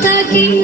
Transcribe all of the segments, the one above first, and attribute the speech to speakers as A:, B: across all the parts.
A: canta aquí.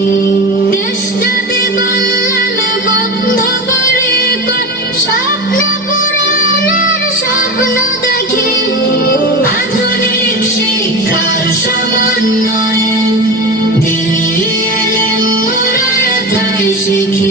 A: she keeps